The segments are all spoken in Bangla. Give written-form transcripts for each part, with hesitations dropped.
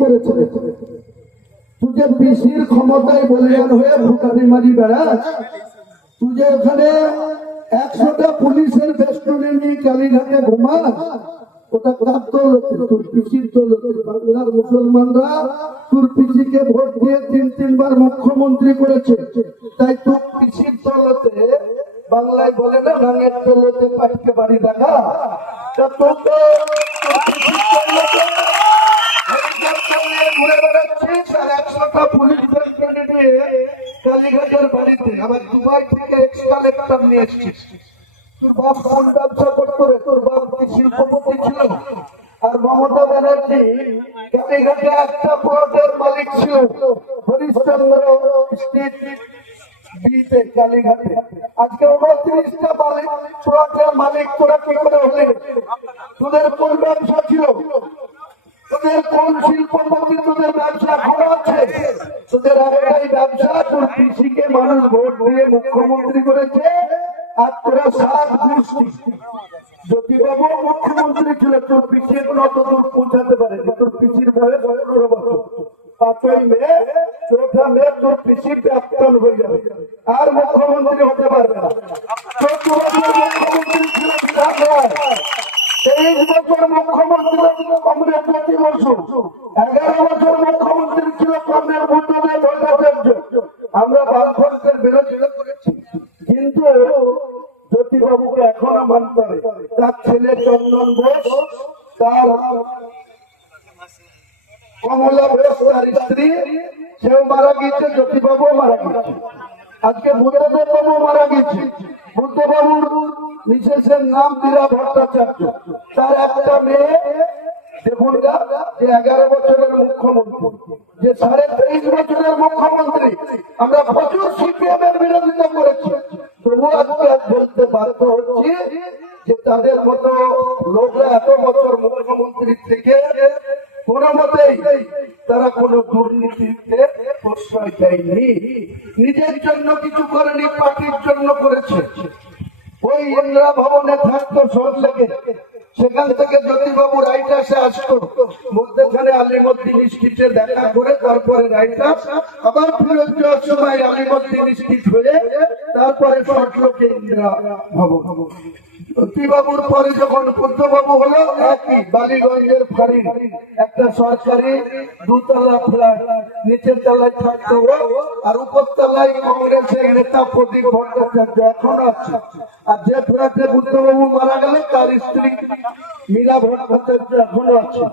করেছে। তুই যে পিসির ক্ষমতায় বলিয়ান হয়ে ভুটানি মারি বেড়াস, তুই যে ওখানে 100টা পুলিশের বেষ্টনে নিয়ে কালীঘাটে ঘুমাস, ওটা কার দৌলতে? তোর পিসির দৌলতে। বাংলার মুসলমানরা তোর পিসিকে ভোট দিয়ে 3-3বার মুখ্যমন্ত্রী করেছে, তাই তোর পিসির দৌলতে, বাংলায় বলে না রাঙের দৌলতে পাটকে বাড়ি দেখা, ঘুরে বেড়াচ্ছিস আর 100টা পুলিশ বেষ্টনে নিয়ে কালীঘাটের বাড়িতে, আবার দুবাই থেকে এক্স কালেক্টর নিয়ে এসছিস। তোর বাপ কোন ব্যবসা করতো রে? তোর বাপ কি শিল্পপতি ছিল? আর মমতা ব্যানার্জি কালীঘাটে একটা প্লটের মালিক ছিল, হরিশ্চন্দ্র স্ট্রিট বিতে কালীঘাটে। আজকে 29টা প্লটের মালিক তোরা কি করে হলে? তোদের কোন ব্যবসা ছিল? তোদের কোন শিল্পপতি? তোদের ব্যবসা খোলা আছে? তোদের একটাই ব্যবসা, তোর কৃষিকে মানুষ ভোট দিয়ে মুখ্যমন্ত্রী করেছে, আর তোরা 7 গোষ্ঠী। জ্যোতিবাবু মুখ্যমন্ত্রী ছিল, তোর পিসি এখন অত দূর পৌঁছাতে পারেনি। তোর পিসির বয়স 15 বছর। 5ই মে 4ঠা মে তোর পিসি প্রাক্তন হয়ে যাবে, আর মুখ্যমন্ত্রী হতে পারবে না। জ্যোতিবাবু মুখ্যমন্ত্রী ছিল বিধানসভায়, 23 বছর মুখ্যমন্ত্রী কমরেড জ্যোতি বসু, 11 বছর মুখ্যমন্ত্রী ছিল কমরেড বুদ্ধদেব ভট্টাচার্য। আমরা বালফোর্সের বিরোধিতা করেছি, কিন্তু জ্যোতিবাবুকে এখনো মানতে হবে। তার ছেলে চন্দন বোস, তার কমলা বোস তার স্ত্রী, সেও মারা গিয়েছে, জ্যোতিবাবুও মারা গিয়েছে। আজকে বুদ্ধদেব বাবু মারা গেছে। বুদ্ধবাবুর মিসেসের নাম মীরা ভট্টাচার্য, তার একটা মেয়ে দেখুন যে 11 বছরের মুখ্যমন্ত্রী, যে 23.5 বছরের মুখ্যমন্ত্রী। আমরা প্রচুর সিপিএম এর বিরোধিতা করেছি, তবু আজকে বলতে বাধ্য হচ্ছি যে তাদের মতো লোকরা এত বছর মুখ্যমন্ত্রী থেকে কোন মতেই তারা কোন দুর্নীতিতে প্রশ্রয় দেয়নি, নিজের জন্য কিছু করেনি, পার্টির জন্য করেছে। ওই ইন্দিরা ভবনে থাকতো সরলেগে, সেখান থেকে জ্যোতিবাবু রাইটার্সে আসতো, মধ্যখানে আলিমুদ্দিন স্ট্রিটে দেখা করে তারপরে রাইটার্স, আবার ফেরত যাওয়ার সময় আলিমুদ্দিন স্ট্রিট হয়ে তারপরে সরলোকে ইন্দিরা ভবন। জ্যোতিবাবুর পরে যখন বুদ্ধবাবু হলো, একই বালিগঞ্জের ফাঁড়ির একটা সরকারি 2তলা ফ্ল্যাট, নিচের তলায় থাকতো আর উপর তলায় কংগ্রেসের নেতা প্রদীপ ভট্টাচার্য এখনো আছে। আর যে ফ্ল্যাটে বুদ্ধবাবু মারা গেল তার স্ত্রী মীরা ভট্টাচার্য এখনো আছে।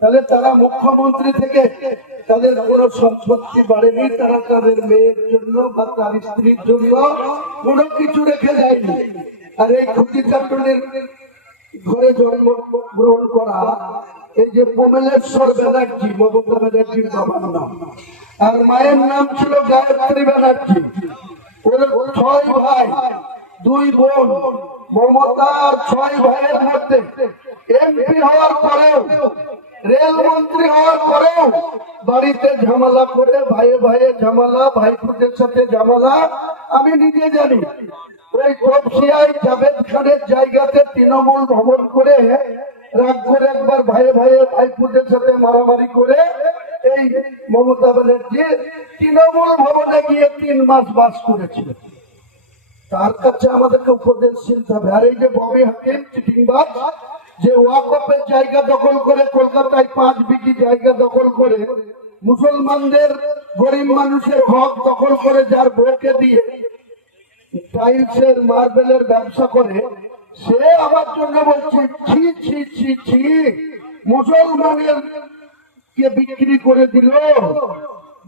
তাহলে তারা মুখ্যমন্ত্রী থেকে তাদের কোন সম্পত্তি বাড়েনি, তারা তাদের মেয়ের জন্য বা তার স্ত্রীর জন্য কোনো কিছু রেখে যায়নি। আর এই খুঁটি চাটনের ঘরে জন্মগ্রহণ করা এই যে কমলেশ্বর ব্যানার্জি, মমতা ব্যানার্জির বাবার নাম, আর মায়ের নাম ছিল গায়ত্রী ব্যানার্জি। ওর 6 ভাই 2 বোন। মমতা আর 6 ভাইয়ের মধ্যে এমপি হওয়ার পরেও, রেলমন্ত্রী হওয়ার পরেও বাড়িতে ঝামেলা করে, ভাইয়ে ভাইয়ে ঝামেলা, ভাইপুদের সাথে ঝামেলা। আমি নিজে জানি, ওই তপসিয়ায় জাভেদ খানের জায়গাতে তৃণমূল ভবন করে রাগ করে একবার ভাইয়ে ভাইয়ে ভাইপুদের সাথে মারামারি করে এই মমতা ব্যানার্জি তৃণমূল ভবনে গিয়ে 3 মাস বাস করেছিল। তার কাছে আমাদেরকে উপদেশ শুনতে হবে। আর এই যে ববি হাকিম চিটিংবাজ, যে ওয়াকফের জায়গা দখল করে কলকাতায় 5 বিঘি জায়গা দখল করে মুসলমানদের গরিব মানুষের হক দখল করে, যার বউকে দিয়ে টাইলসের মার্বেলের ব্যবসা করে, সে আমার জন্য বলছে ছি ছি ছি ছি, মুসলমানের কে বিক্রি করে দিল,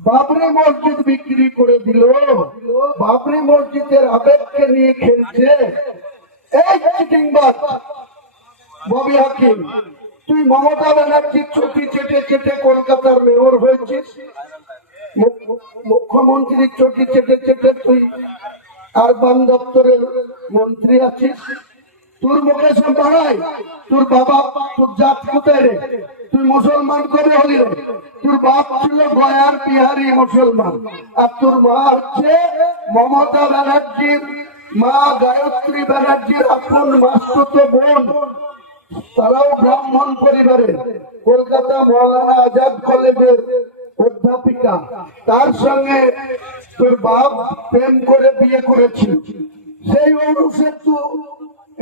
বাবরি মসজিদ বিক্রি করে দিল, বাবরি মসজিদের আবেগকে নিয়ে খেলছে। এই চিটিংবাজ ববি হাকিম, তুই মমতা ব্যানার্জির ছুটি চেটে চেটে কলকাতার মেয়র হয়েছিস, মুখ্যমন্ত্রীর ছুটি চেটে চেটে তুই আরবান দপ্তরের মন্ত্রী আছিস। তোর মুখে বাড়াই, তোর বাবা, তোর জাত কোথায় রে? তুই মুসলমান কবে হলি রে? তোর বাপ ছিল গয়ার বিহারি মুসলমান, আর তোর মা হচ্ছে মমতা ব্যানার্জির মা গায়ত্রী ব্যানার্জির আপন মাসতুতো বোন। তারাও ব্রাহ্মণ পরিবারের, কলকাতা মৌলানা আজাদ কলেজের অধ্যাপিকা। তার সঙ্গে তোর বাপ প্রেম করে বিয়ে করেছিল। সেই অনুসেতু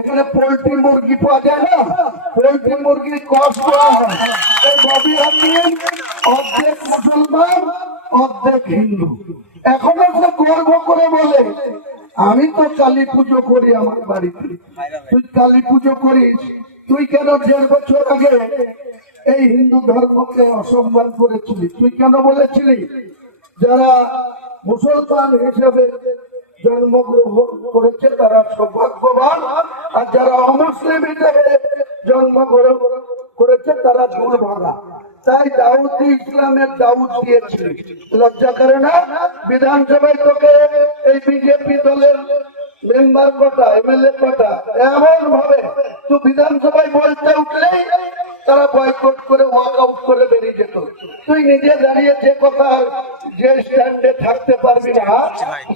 এখানে পোল্ট্রি মুরগি পাওয়া যায় না, পোল্ট্রি মুরগির কষ করা হয়। এই ববি হাকিম অর্ধেক মুসলমান অর্ধেক হিন্দু। এখনো সে গর্ব করে বলে আমি তো কালী পুজো করি আমার বাড়িতে। তুই কালী পুজো করিস, তুই কেন 1.5 বছর আগে এই হিন্দু ধর্মকে অসম্মান করেছিলি? তুই কেন বলেছিলি যারা মুসলমান হিসেবে জন্মগ্রহণ করেছে তারা সৌভাগ্যবান, আর যারা অমুসলিম হিসেবে জন্মগ্রহণ করেছে তারা দুর্ভাগা? তাই দাউদি ইসলামের দাউদ দিয়েছিল। লজ্জা করে না? বিধানসভায় তোকে এই বিজেপি দলের মেম্বার কটা, এমএলএ কটা, এমন ভাবে তুই বিধানসভায় বলতে উঠলেই তারা বয়কট করে ওয়াক আউট করে বেরিয়ে যেত। তুই নিজে দাঁড়িয়ে যে কথা যে স্ট্যান্ডে থাকতে পারবি না,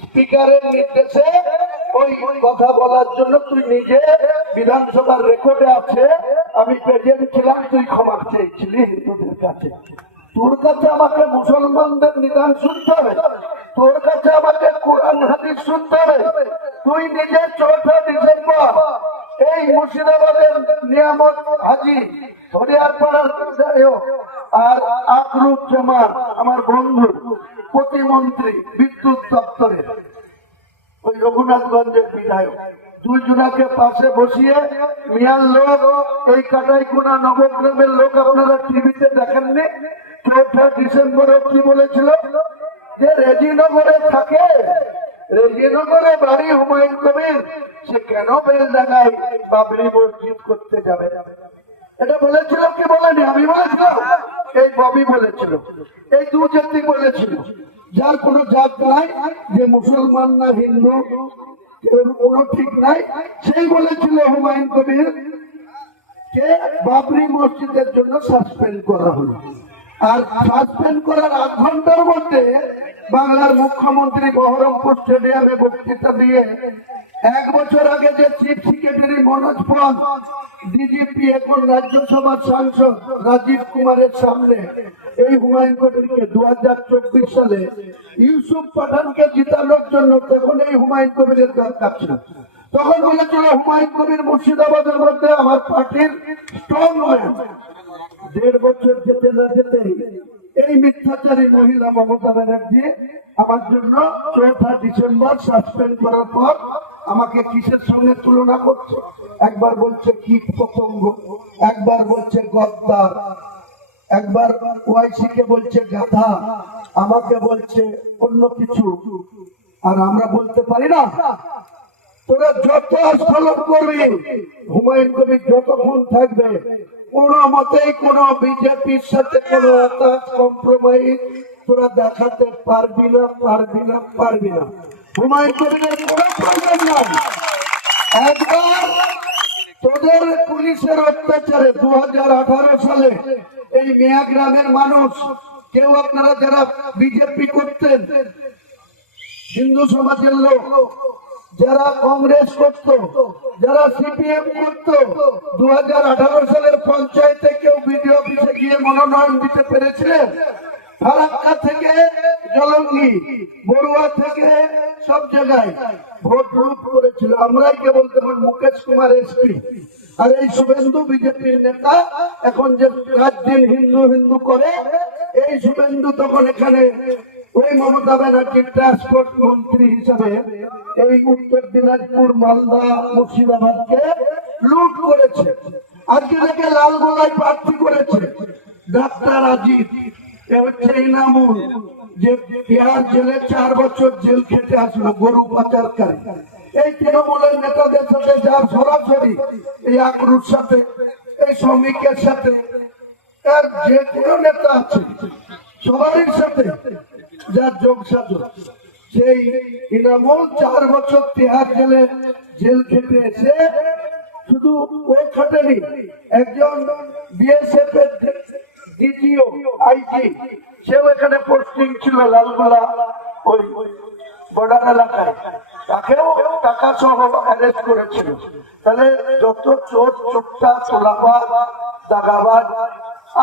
স্পিকারের নির্দেশে ওই কথা বলার জন্য তুই নিজে বিধানসভার রেকর্ডে আছে আমি প্রেজেন্ট ছিলাম, তুই ক্ষমা চেয়েছিলি হিন্দুদের কাছে। তোর কাছে আমাকে মুসলমানদের নিদান শুনতে হবে, তোর কাছে আমাকে কোরআন হাদিস শুনতে হবে। তুই নিজে 4 ডিসেম্বর এই মুর্শিদাবাদের নিয়ামত হাজি হরিয়ার পাড়ার আর আকরুজ্জামান আমার বন্ধু প্রতিমন্ত্রী বিদ্যুৎ দপ্তরের ওই রঘুনাথগঞ্জের বিধায়ক, দুজনাকে পাশে বসিয়ে মিয়ার লোক এই কাটাইকোনা নবগ্রামের লোক আপনারা টিভিতে দেখেননি, 4 ডিসেম্বরে কি বলেছিল যে রেজিনগরে থাকে, রেজিনগরে বাড়ি হুমায়ুন কবির, সে কেন বেলডাঙ্গায় বাবরি মসজিদ করতে যাবে? এটা বলেছিল কি বলেনি? আমি বলেছিলাম, এই ববি বলেছিল, এই দু জাতি বলেছিল। যার কোনো জাত নাই, যে মুসলমান না হিন্দু কোনো ঠিক নাই, সেই বলেছিল হুমায়ুন কবির কে বাবরি মসজিদের জন্য সাসপেন্ড করা হলো। আর সাসপেন্ড করার 8 ঘন্টার মধ্যে বাংলার মুখ্যমন্ত্রী বহরমপুর স্টেডিয়ামে বক্তৃতা দিয়ে 1 বছর আগে যে চিফ সেক্রেটারি মনোজ পল, ডিজিপি এখন রাজ্যসভার সাংসদ রাজীব কুমারের সামনে এই হুমায়ুন কবিরকে 2024 সালে ইউসুফ পাঠানকে জিতানোর জন্য তখন এই হুমায়ুন কবিরের দরকার ছিল। তখন বলেছিল হুমায়ুন কবির মুর্শিদাবাদের মধ্যে আমার পার্টির স্ট্রং ম্যান। 1.5 বছর যেতে না যেতে এই মিথ্যাচারী মহিলা মমতা ব্যানার্জি আমার জন্য 4 ডিসেম্বর সাসপেন্ড করার পর আমাকে কিসের সঙ্গে তুলনা করছে? একবার বলছে কীট পতঙ্গ, একবার বলছে গদ্দার, একবার ওয়াইসি কে বলছে গাধা, আমাকে বলছে অন্য কিছু। আর আমরা বলতে পারি না? তোরা যত আস্ফলন করবি, হুমায়ুন কবির যতক্ষণ থাকবে, কোন মতেই কোন বিজেপির সাথে কোন কম্প্রোমাইজ তোরা দেখাতে পারবি না, পারবি না, পারবি না। হুমায়ুন কবিরের কোনো প্রয়োজন নাই। একবার তোদের পুলিশের অত্যাচারে 2018 সালে এই মেয়া গ্রামের মানুষ কেউ, আপনারা যারা বিজেপি করতেন, হিন্দু সমাজের লোক যারা কংগ্রেস করত, যারা সিপিএম করত, 2018 সালের পঞ্চায়েতে কেউ বিডিও অফিসে গিয়ে মনোনয়ন দিতে পেরেছিলেন? ফারাক্কা থেকে জলঙ্গি, বড়ুয়া থেকে সব জায়গায় ভোট লুট করেছিল। আমরাই কেবল তখন মুকেশ কুমার এসপি আর এই শুভেন্দু বিজেপির নেতা, এখন যে রাত দিন হিন্দু হিন্দু করে, এই শুভেন্দু তখন এখানে ওই মমতা ব্যানার্জির ট্রান্সপোর্ট মন্ত্রী হিসাবে এই উত্তর দিনাজপুর, মালদা, মুর্শিদাবাদকে লুট করেছে। আজকে থেকে লালগোলায় প্রার্থী করেছে ডাক্তার আজিজ, হচ্ছে ইনামুল, যে বিহার জেলে 4 বছর জেল খেটে আসলো গরু পাচারকারী। এই তৃণমূলের নেতাদের সাথে যার সরাসরি এই আক্রুর সাথে, এই শ্রমিকের সাথে, আর যে কোনো নেতা আছে সবারই সাথে যার যোগ সাধন, সেই ইনামুল 4 বছর তিহার জেলে জেল খেটে এসে শুধু ও খাটেনি, একজন বিএসএফ এর ডিজিও আইজি সেও এখানে পোস্টিং ছিল লালগোলা ওই বর্ডার এলাকায়, তাকেও টাকা সহ অ্যারেস্ট করেছিল। তাহলে যত চোর চোরটা তোলাবাজ দাগাবাজ,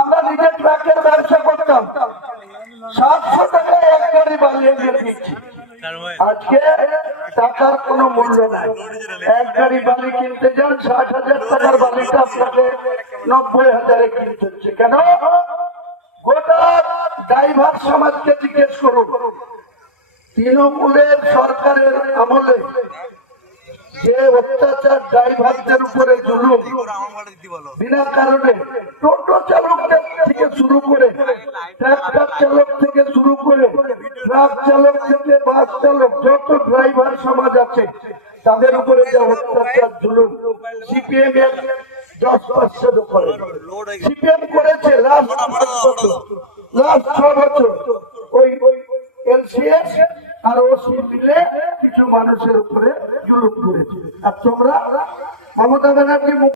আমরা নিজে ট্রাকের ব্যবসা করতাম, 700 টাকায় এক গাড়ি বালি এনে দিচ্ছি। আজকে টাকার কোনো মূল্য নাই। এক গাড়ি বালি কিনতে যান 60,000 টাকার বালিটা আপনাকে 90,000-এ কিনতে হচ্ছে। কেন? গোটা ড্রাইভার সমাজকে জিজ্ঞেস করুন, তৃণমূলের সরকারের আমলে যে অত্যাচার ড্রাইভারদের উপরে জুলুম, বিনা কারণে টোটো চালকদের থেকে শুরু করে, ট্রাক্টর চালক থেকে শুরু করে, ট্রাক চালক থেকে বাস চালক, যত ড্রাইভার সমাজ আছে তাদের উপরে যে অত্যাচার জুলুম, সিপিএম 10% করে, সিপিএম করেছে লাস্ট 6 বছর। ওই এলসিএস আর ওসি মিলে কিছু মানুষের উপরে জুলুম করেছে। আর তোমরা মমতা ব্যানার্জি